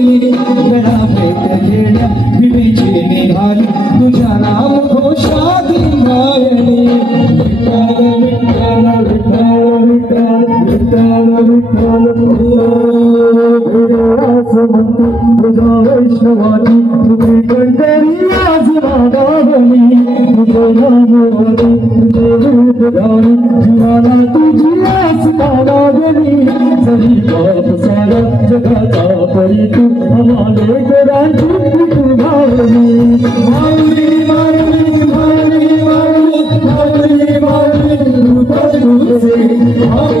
लागली गळा पेट घेण्या विवेची निघाली तुझ्या नाम जगाचा परी तू आम्हाले करांची तू भावली माऊली माऊली माऊली माऊली माऊली माऊली माऊली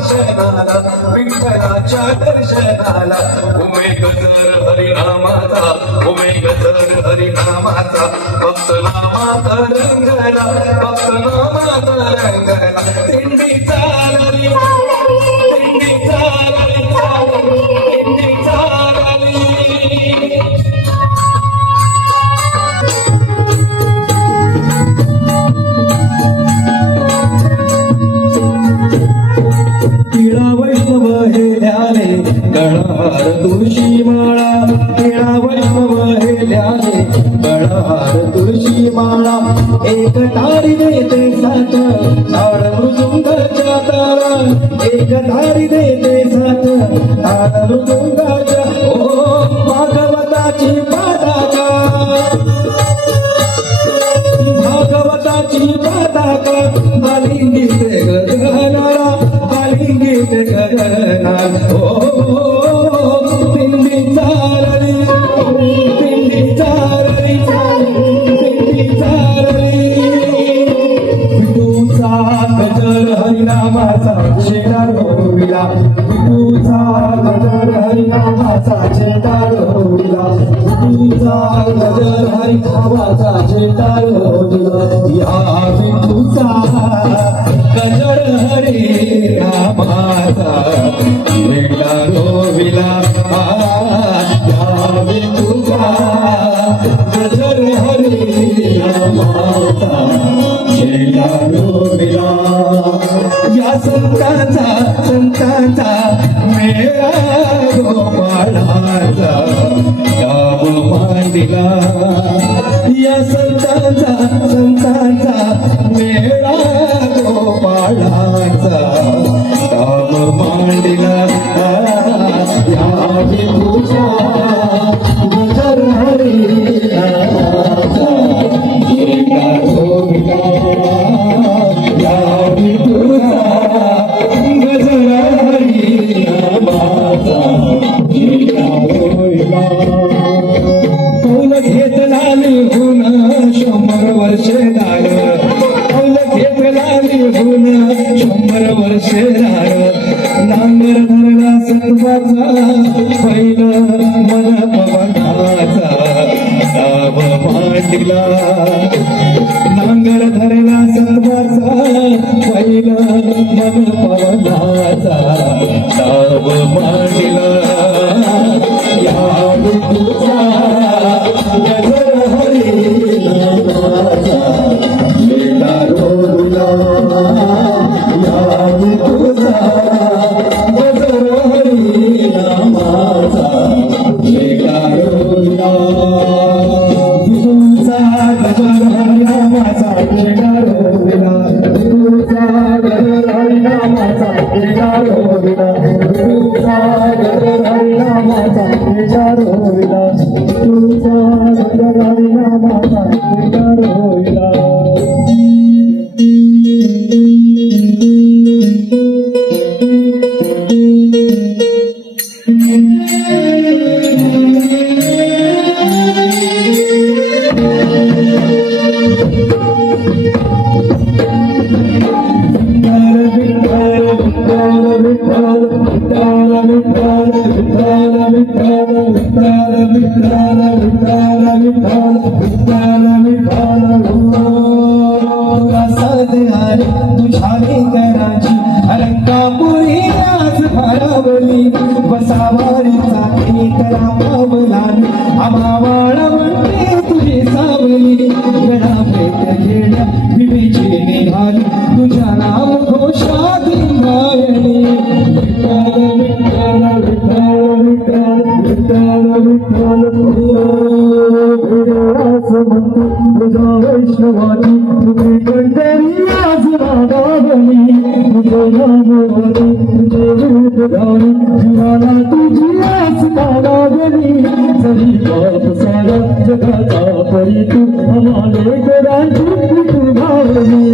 दर्शनाला विठ्ठलाच्या दर्शनाला. उमे गजर हरिनामाचा उमे गजर हरिनामाचा. भक्त नामात रंगला भक्त नामात रंगला. दिंडी चालली गळहार तुळशी माळा तिळा वैष्णव हेल्याने गळहार तुळशी माळा एक तारी देते साथ ताळ मृदुंगाच्या तारा एक तारी देते साथ ताळ मृदुंगाच्या ओ भागवताची पादाका. भागवताची पादाका. बालिंगी ते गगनाला मालिंगीत गगनाला. ओ हरिनामाचा शेडा रोविला तुझा गजर हरिनामाचा शेडा रोविला तुझा गजर हरिनामाचा शेडा रोविला या विठूचा गजर हरिनामाचा शेडा रोविला पवनाचा ताब मांडला नांगर धरला सत्वाचा पहिला मन पवनाचा ताब मांडला. होविला तुमचा गगन माझा तुझ्या কথা পরিতু আমাদের কোরআন কিছু ভাবনি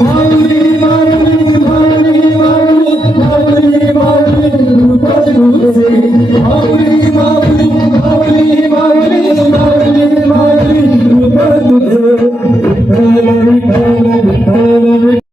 মাউলি মাউলি মাউলি মাউলি মাউলি মাউলি রূপজ রূপে মাউলি মাউলি মাউলি মাউলি মাউলি মাউলি রূপজ রূপে মাউলি মাউলি মাউলি মাউলি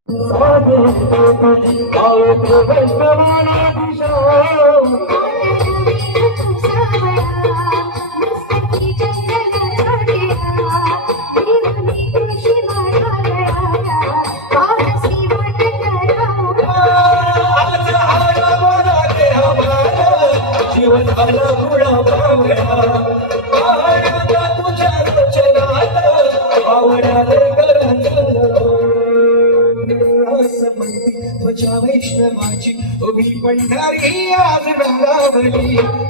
जीवन आला तुझ्या रचनात आवडाले वैष्णवाची उभी पंढारी आज रंगावली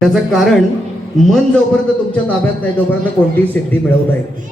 त्याचं कारण मन जोपर्यंत तुमच्या ताब्यात नाही तोपर्यंत कोणतीही सिद्धी मिळवता येत नाही